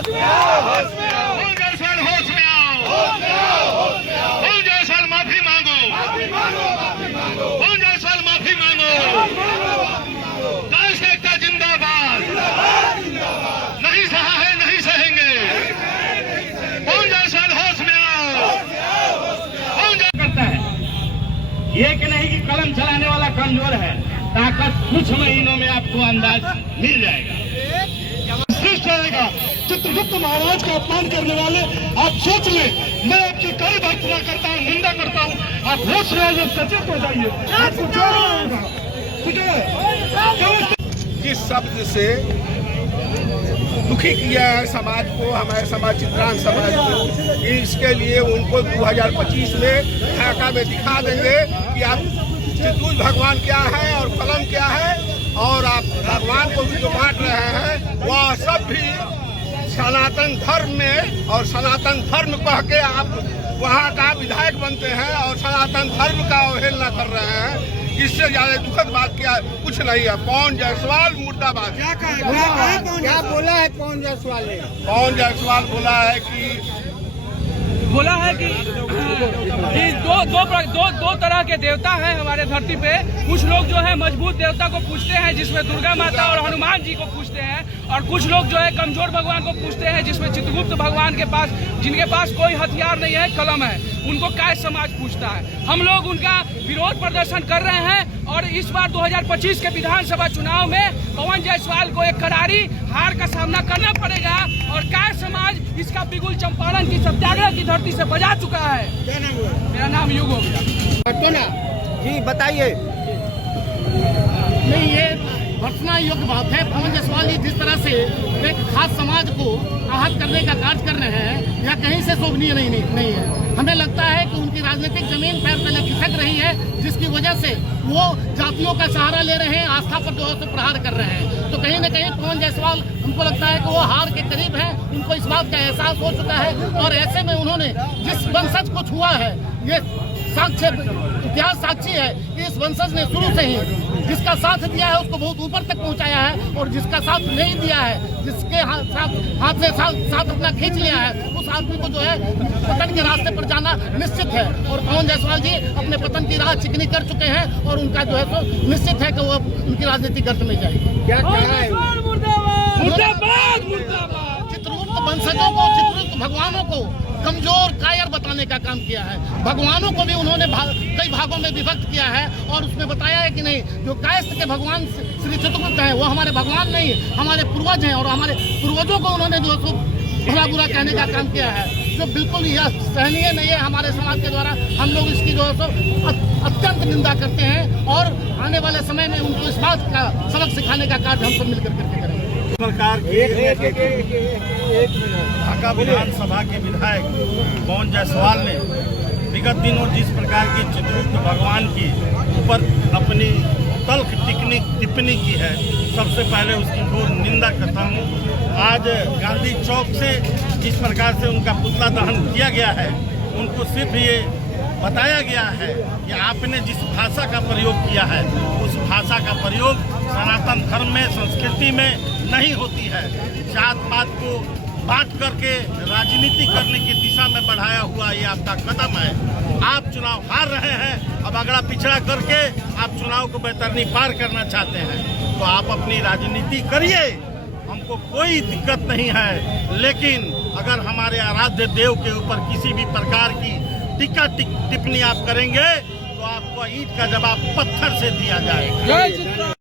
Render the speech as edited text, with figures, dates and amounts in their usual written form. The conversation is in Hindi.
जायसवाल होश में आओ, जायसवाल माफी मांगो, जायसवाल माफी मांगो। कांग्रेस एकता जिंदाबाद, नहीं सहा है नहीं सहेंगे। जायसवाल होश में आओ। करता है ये कि नहीं कि कलम चलाने वाला कमजोर है, ताकत कुछ महीनों में आपको अंदाज मिल जाएगा। श्रेष्ठ रहेगा। चित्रगुप्त महाराज का अपमान करने वाले आप सोच लें, मैं आपकी कड़ी भर्त्सना करता हूँ, निंदा करता हूँ, आप होश रहे सचेत हो जाइए। जिस शब्द से दुखी किया है समाज को, हमारे समाज चित्रांश समाज को, इसके लिए उनको 2025 में ढाका में दिखा देंगे कि आप चित्रगुप्त भगवान क्या है और कलम क्या है, और आप भगवान को भी जो बांट रहे हैं वह सब भी सनातन धर्म में, और सनातन धर्म कह के आप वहाँ का विधायक बनते हैं और सनातन धर्म का अवहेलना कर रहे हैं। इससे ज्यादा दुखद बात क्या कुछ नहीं है। पवन जायसवाल मुर्दाबाद। क्या बोला है पवन जायसवाल ने? पवन जायसवाल बोला है कि दो तरह के देवता हैं हमारे धरती पे। कुछ लोग जो है मजबूत देवता को पूजते हैं, जिसमें दुर्गा माता और हनुमान जी को पूजते हैं, और कुछ लोग जो है कमजोर भगवान को पूजते हैं, जिसमें चित्रगुप्त भगवान के पास, जिनके पास कोई हथियार नहीं है, कलम है, उनको कायस्थ समाज पूजता है। हम लोग उनका विरोध प्रदर्शन कर रहे हैं, और इस बार 2025 के विधानसभा चुनाव में पवन जायसवाल को एक करारी हार का सामना करना पड़ेगा, और कायस्थ समाज इसका बिगुल चंपारण की सत्याग्रह की धरती से बजा चुका है। क्या नाम हुआ? मेरा नाम युग हो गया। जी बताइए। नहीं, ये भर्त्सना योग्य बात है। पवन जायसवाल जी जिस तरह से एक खास समाज को आहत करने का कार्य कर रहे हैं, यह कहीं से शोभनीय नहीं है। हमें लगता है कि उनकी राजनीतिक जमीन पैर तले खिसक रही है, जिसकी वजह से वो जातियों का सहारा ले रहे हैं, आस्था पर जो है तो प्रहार कर रहे हैं। तो कहीं न कहीं पवन जायसवाल, हमको लगता है कि वो हार के करीब है। उनको इस बात का एहसास हो चुका है, और ऐसे में उन्होंने जिस वंशज को छुआ है, ये इतिहास साक्षी है कि इस वंशज ने शुरू से ही जिसका साथ दिया है उसको बहुत ऊपर तक पहुंचाया है, और जिसका साथ नहीं दिया है, जिसके हाथ से साथ अपना खींच लिया है, उस आदमी को जो है पतन के रास्ते पर जाना निश्चित है। और पवन जायसवाल जी अपने पतन की राह चिकनी कर चुके हैं, और उनका जो है तो निश्चित है कि वो उनकी राजनीतिक गर्त में जाएगी। क्या कहा है? चित्रगुप्त वंशजों को, चित्रगुप्त भगवानों को कमजोर कायर बताने का काम किया है। भगवानों को भी उन्होंने कई भागों में विभक्त किया है, और उसमें बताया है कि नहीं, जो कायस्थ के भगवान श्री चित्रगुप्त हैं वो हमारे भगवान नहीं, हमारे पूर्वज हैं, और हमारे पूर्वजों को उन्होंने जो है भला बुरा कहने का काम किया है, जो बिल्कुल यह सहनीय नहीं है। हमारे समाज के द्वारा हम लोग इसकी जो है अत्यंत निंदा करते हैं, और आने वाले समय में उनको इस बात का सबक सिखाने का कार्य हम सब मिलकर करके करेंगे। सरकार ढाका विधानसभा के विधायक पवन जायसवाल ने विगत दिनों जिस प्रकार की चित्रगुप्त भगवान की ऊपर अपनी तल्ख टिप्पणी की है, सबसे पहले उसकी घोर निंदा करता हूँ। आज गांधी चौक से जिस प्रकार से उनका पुतला दहन किया गया है, उनको सिर्फ ये बताया गया है कि आपने जिस भाषा का प्रयोग किया है, उस भाषा का प्रयोग सनातन धर्म में, संस्कृति में नहीं होती है। जात पात को बांट करके राजनीति करने की दिशा में बढ़ाया हुआ ये आपका कदम है। आप चुनाव हार रहे हैं, अब अगड़ा पिछड़ा करके आप चुनाव को बेतरनी पार करना चाहते हैं, तो आप अपनी राजनीति करिए, हमको कोई दिक्कत नहीं है। लेकिन अगर हमारे आराध्य देव के ऊपर किसी भी प्रकार की टीका टिप्पणी आप करेंगे, तो आपको ईंट का जवाब पत्थर से दिया जाएगा।